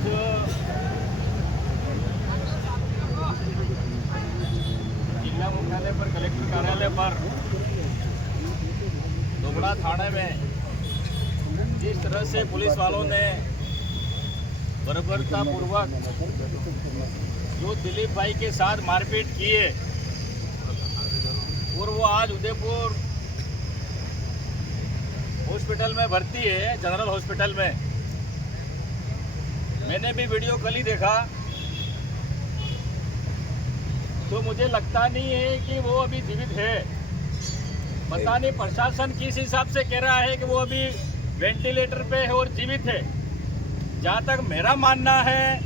आज जिला मुख्यालय पर, कलेक्टर कार्यालय पर, दोगड़ा थाने में जिस तरह से पुलिस वालों ने बर्बरता पूर्वक जो दिलीप भाई के साथ मारपीट की है और वो आज उदयपुर हॉस्पिटल में भर्ती है, जनरल हॉस्पिटल में। मैंने भी वीडियो कल ही देखा तो मुझे लगता नहीं है कि वो अभी जीवित है। पता नहीं प्रशासन किस हिसाब से कह रहा है कि वो अभी वेंटिलेटर पे है और जीवित है। जहाँ तक मेरा मानना है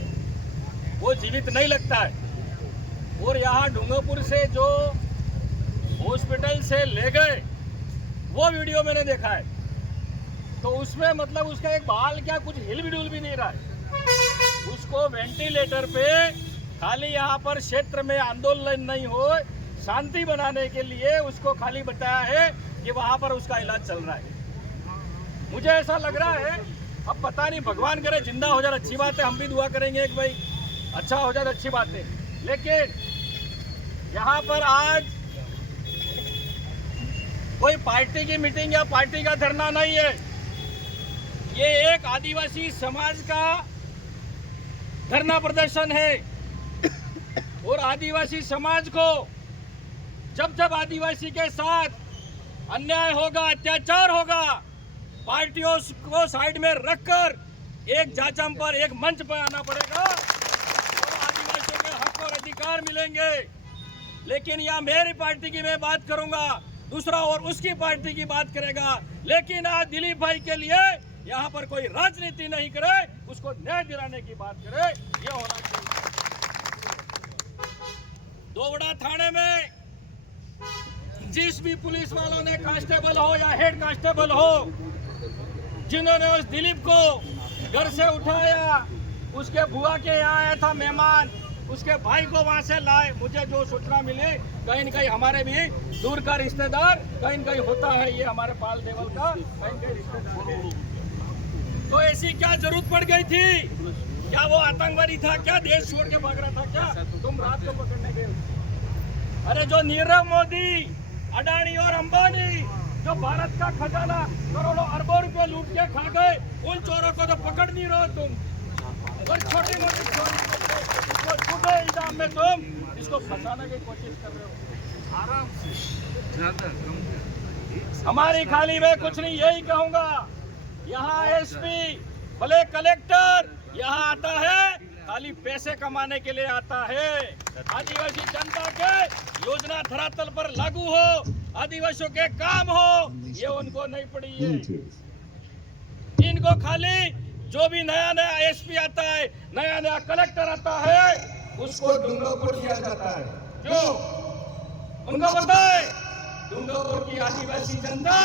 वो जीवित नहीं लगता है। और यहाँ डूंगरपुर से जो हॉस्पिटल से ले गए वो वीडियो मैंने देखा है, तो उसमें मतलब उसका एक बाल क्या कुछ हिल भी डुल भी नहीं रहा है। उसको वेंटिलेटर पे खाली यहाँ पर क्षेत्र में आंदोलन नहीं हो, शांति बनाने के लिए उसको खाली बताया है कि वहाँ पर उसका इलाज चल रहा है। मुझे ऐसा लग रहा है, अब पता नहीं, भगवान करे जिंदा हो जाए अच्छी बात है, हम भी दुआ करेंगे कि भाई अच्छा हो जाए अच्छी बात है। लेकिन यहाँ पर आज कोई पार्टी की मीटिंग या पार्टी का धरना नहीं है, ये एक आदिवासी समाज का धरना प्रदर्शन है। और आदिवासी समाज को जब जब आदिवासी के साथ अन्याय होगा, अत्याचार होगा, पार्टियों को साइड में रखकर एक जाचम पर, एक मंच पर आना पड़ेगा और आदिवासियों के हक और अधिकार मिलेंगे। लेकिन यहाँ मेरी पार्टी की मैं बात करूंगा, दूसरा और उसकी पार्टी की बात करेगा। लेकिन आज दिलीप भाई के लिए यहाँ पर कोई राजनीति नहीं करे, उसको न्याय दिलाने की बात करे, ये होना चाहिए। दोगड़ा थाने में जिस भी पुलिस वालों ने, कांस्टेबल हो या हेड कांस्टेबल हो, जिन्होंने उस दिलीप को घर से उठाया, उसके बुआ के यहाँ आया था मेहमान, उसके भाई को वहां से लाए। मुझे जो सूचना मिली, कहीं न कहीं हमारे भी दूर का रिश्तेदार कहीं न कहीं होता है, ये हमारे पाल देवल का कहीं कहीं रिश्तेदार है। तो ऐसी क्या जरूरत पड़ गई थी? क्या वो आतंकवादी था? क्या देश छोड़ के भाग रहा था? क्या तुम रात को पकड़ने गए? अरे जो नीरव मोदी, अडानी और अंबानी जो भारत का खजाना करोड़ों अरबों रुपए लूट के खा गए, उन चोरों को तो पकड़ नहीं रहे तुम। और छोटी मोटी चोरी इसको छोटे इल्जाम में तुम इसको फंसाने की कोशिश कर रहे हो। आराम से, ज्यादा कम। हमारी खाली में कुछ नहीं, यही कहूंगा, यहाँ एसपी भले कलेक्टर यहाँ आता है खाली पैसे कमाने के लिए आता है। आदिवासी जनता के योजना धरातल पर लागू हो, आदिवासियों के काम हो, ये उनको नहीं पड़ी है। इनको खाली जो भी नया नया एसपी आता है, नया नया कलेक्टर आता है, उसको डूंगरपुर किया जाता है। क्यों? उनको पता है डूंगरपुर की आदिवासी जनता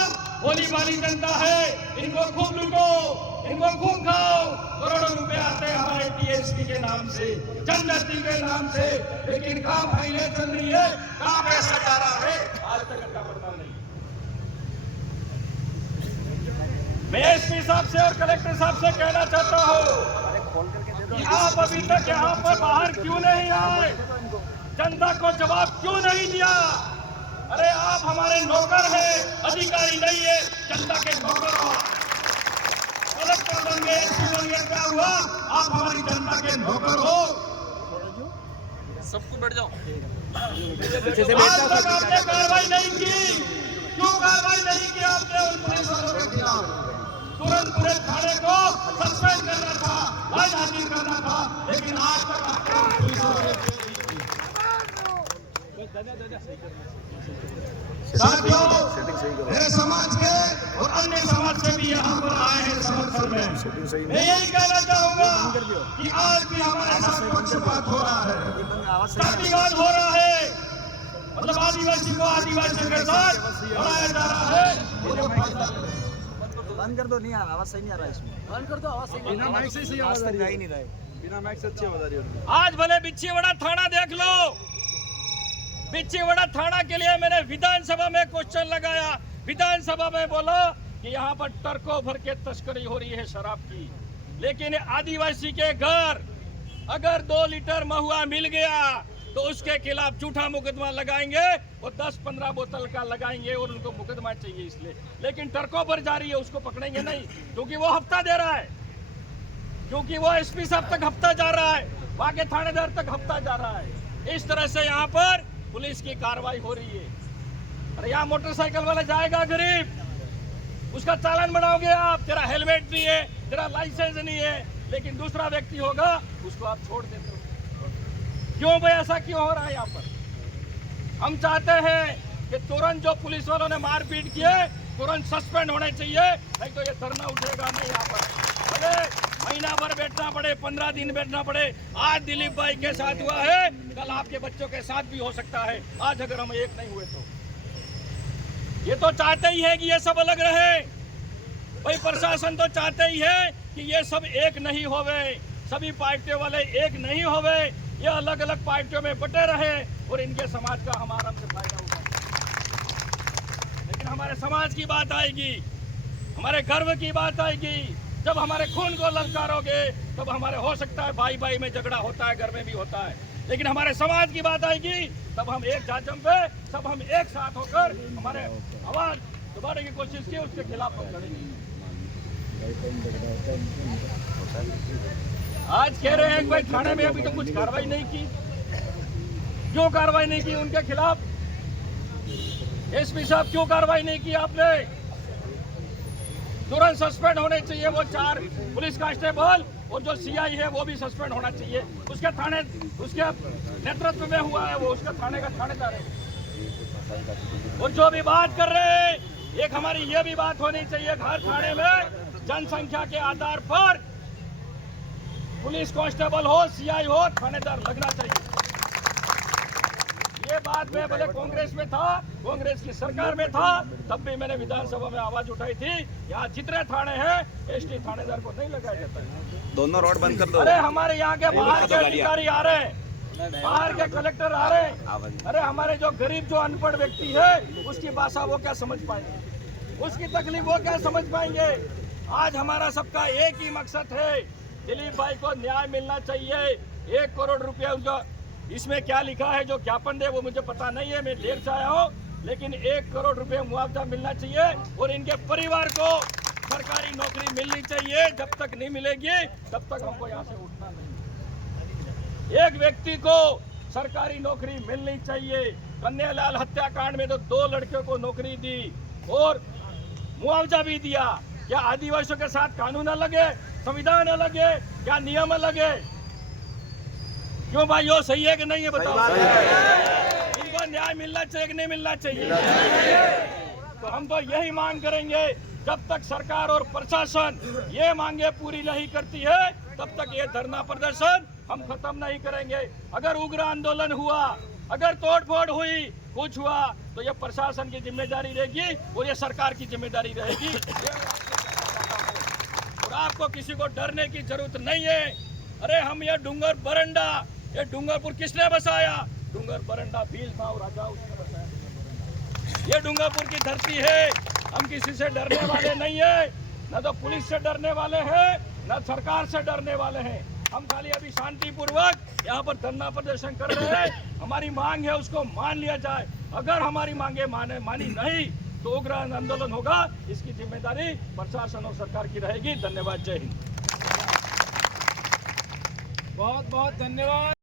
भोली भाली जनता है, इनको खूब लूटो, इनको खूब खाओ। करोड़ों रुपए आते हैं हमारे टीएसपी के नाम से, जनजाति के नाम से, लेकिन कहाँ फाइलें चल रही है, कहाँ पैसा जा रहा है, आज तक का पता नहीं। मैं एसपी साहब से और कलेक्टर साहब से कहना चाहता हूँ कि आप अभी तक यहाँ पर बाहर क्यों नहीं आए? जनता को जवाब क्यों नहीं दिया? अरे आप हमारे नौकर हैं, अधिकारी नहीं है, जनता के नौकर हो। कलेक्टर बन गए, एसपी बन गए, क्या हुआ? आप हमारी जनता के नौकर हो। सबको बैठ जाओ। आज तक आपने कार्रवाई नहीं की, क्यों कार्रवाई नहीं की आपने उन पुलिस वालों के खिलाफ? तुरंत पूरे थाने को सस्पेंड करना था, आज हाजिर करना था, लेकिन आज तक आपने पुलिस वालों के साथियों, मेरे समाज के और अन्य समाज से भी यहाँ पर आए हैं समर्थन में। मैं यही कहना चाहूंगा कि आज भी हमारे साथ पक्षपात हो रहा है, जातिवाद हो रहा है, मतलब आदिवासी को आदिवासियों के साथ बढ़ाया जा रहा है। बंद कर दो, नहीं आ रहा, आवाज सही नहीं आ रहा है इसमें। बंद कर दो, आवाज सही बिना माइक से सही आवाज आ ही नहीं रहा है, बिना माइक से अच्छी आवाज आ रही है। आज भले बिच्छीवाड़ा थाना देख लो, बिच्छीवाड़ा थाना के लिए मैंने विधानसभा में क्वेश्चन लगाया, विधानसभा में बोला कि यहाँ पर ट्रकों भर के तस्करी हो रही है शराब की। लेकिन आदिवासी के घर अगर 2 लीटर महुआ मिल गया तो उसके खिलाफ झूठा मुकदमा लगाएंगे और 10-15 बोतल का लगाएंगे और उनको मुकदमा चाहिए इसलिए। लेकिन ट्रकों पर जा रही है उसको पकड़ेंगे नहीं, क्योंकि वो हफ्ता दे रहा है, क्योंकि वो एसपी साहब तक हफ्ता जा रहा है, वहां के थानेदार तक हफ्ता जा रहा है। इस तरह से यहाँ पर पुलिस की कार्रवाई हो रही है। अरे यहाँ मोटरसाइकिल वाला जाएगा गरीब, उसका चालान बनाओगे आप, तेरा हेलमेट नहीं है, तेरा लाइसेंस नहीं है, लेकिन दूसरा व्यक्ति होगा उसको आप छोड़ देते हो। क्यों भाई, ऐसा क्यों हो रहा है यहाँ पर? हम चाहते हैं कि तुरंत जो पुलिस वालों ने मारपीट किए तुरंत सस्पेंड होने चाहिए, नहीं तो ये धरना उठेगा नहीं यहाँ पर। भले महीना भर बैठना पड़े, 15 दिन बैठना पड़े। आज दिलीप भाई के साथ हुआ है, कल आपके बच्चों के साथ भी हो सकता है, आज अगर हम एक नहीं हुए तो। ये तो चाहते ही है कि ये सब अलग रहे भाई, प्रशासन तो चाहते ही है कि ये सब एक नहीं होवे, सभी पार्टियों वाले एक नहीं होवे, ये अलग अलग पार्टियों में बटे रहे और इनके समाज का हम आराम से फायदा उठाए। लेकिन हमारे समाज की बात आएगी, हमारे गर्व की बात आएगी, जब हमारे खून को ललकारोगे तब हमारे हो सकता है भाई भाई में झगड़ा होता है, घर में भी होता है, लेकिन हमारे समाज की बात आएगी तब हम एक जाजम पे सब हम एक साथ होकर हमारे आवाज दबाने की कोशिश की, उसके खिलाफ हम लड़ेंगे। आज कह रहे हैं कि भाई थाने में अभी तो कुछ कार्रवाई नहीं की, क्यों कार्रवाई नहीं की उनके खिलाफ? एसपी साहब क्यों कार्रवाई नहीं की आपने? तुरंत सस्पेंड होने चाहिए वो 4 पुलिस कांस्टेबल, और जो सीआई है वो भी सस्पेंड होना चाहिए। उसके थाने, उसके नेतृत्व में हुआ है, वो उसका थाने का थानेदार है। और जो भी बात कर रहे हैं, एक हमारी ये भी बात होनी चाहिए, हर थाने में जनसंख्या के आधार पर पुलिस कांस्टेबल हो, सीआई हो, थानेदार लगना चाहिए। ये बात मैं भले कांग्रेस में था, कांग्रेस की सरकार में था, तब भी मैंने विधानसभा में आवाज उठाई थी, यहाँ जितने थाने हैं एसटी थानेदार को नहीं लगाया जाता है। दोनों रोड बंद कर दो। अरे हमारे यहाँ के बाहर के अधिकारी आ रहे हैं, बाहर के कलेक्टर आ रहे हैं, अरे हमारे जो गरीब जो अनपढ़ व्यक्ति है उसकी भाषा वो क्या समझ पाएंगे, उसकी तकलीफ वो क्या समझ पाएंगे? आज हमारा सबका एक ही मकसद है, दिलीप भाई को न्याय मिलना चाहिए। 1 करोड़ रुपया उनका इसमें क्या लिखा है, जो ज्ञापन दे वो मुझे पता नहीं है, मैं देर से आया हूँ, लेकिन 1 करोड़ रुपए मुआवजा मिलना चाहिए और इनके परिवार को सरकारी नौकरी मिलनी चाहिए। जब तक नहीं मिलेगी तब तक हमको यहाँ से उठना नहीं। एक व्यक्ति को सरकारी नौकरी मिलनी चाहिए। कन्हैयालाल हत्याकांड में तो 2 लड़कियों को नौकरी दी और मुआवजा भी दिया। क्या आदिवासियों के साथ कानून अलग है, संविधान अलग है, क्या नियम अलग है? क्यों भाई, यो सही है कि नहीं है बताओ? इनको न्याय मिलना चाहिए कि नहीं मिलना चाहिए? तो हम तो यही मांग करेंगे, जब तक सरकार और प्रशासन ये मांगे पूरी नहीं करती है तब तक ये धरना प्रदर्शन हम खत्म नहीं करेंगे। अगर उग्र आंदोलन हुआ, अगर तोड़फोड़ हुई, कुछ हुआ, तो ये प्रशासन की जिम्मेदारी रहेगी और ये सरकार की जिम्मेदारी रहेगी। और आपको किसी को डरने की जरूरत नहीं है। अरे हम ये डूंगर बरंडा, ये डूंगरपुर किसने बसाया? डूंगर बरंडा भील था और राजा उसने बसाया। ये डूंगरपुर की धरती है, हम किसी से डरने वाले नहीं है, न तो पुलिस से डरने वाले हैं, न सरकार से डरने वाले हैं। हम खाली अभी शांतिपूर्वक यहाँ पर धरना प्रदर्शन कर रहे हैं। हमारी मांग है उसको मान लिया जाए। अगर हमारी मांगे मानी नहीं तो उग्र आंदोलन होगा। इसकी जिम्मेदारी प्रशासन और सरकार की रहेगी। धन्यवाद, जय हिंद। बहुत बहुत धन्यवाद।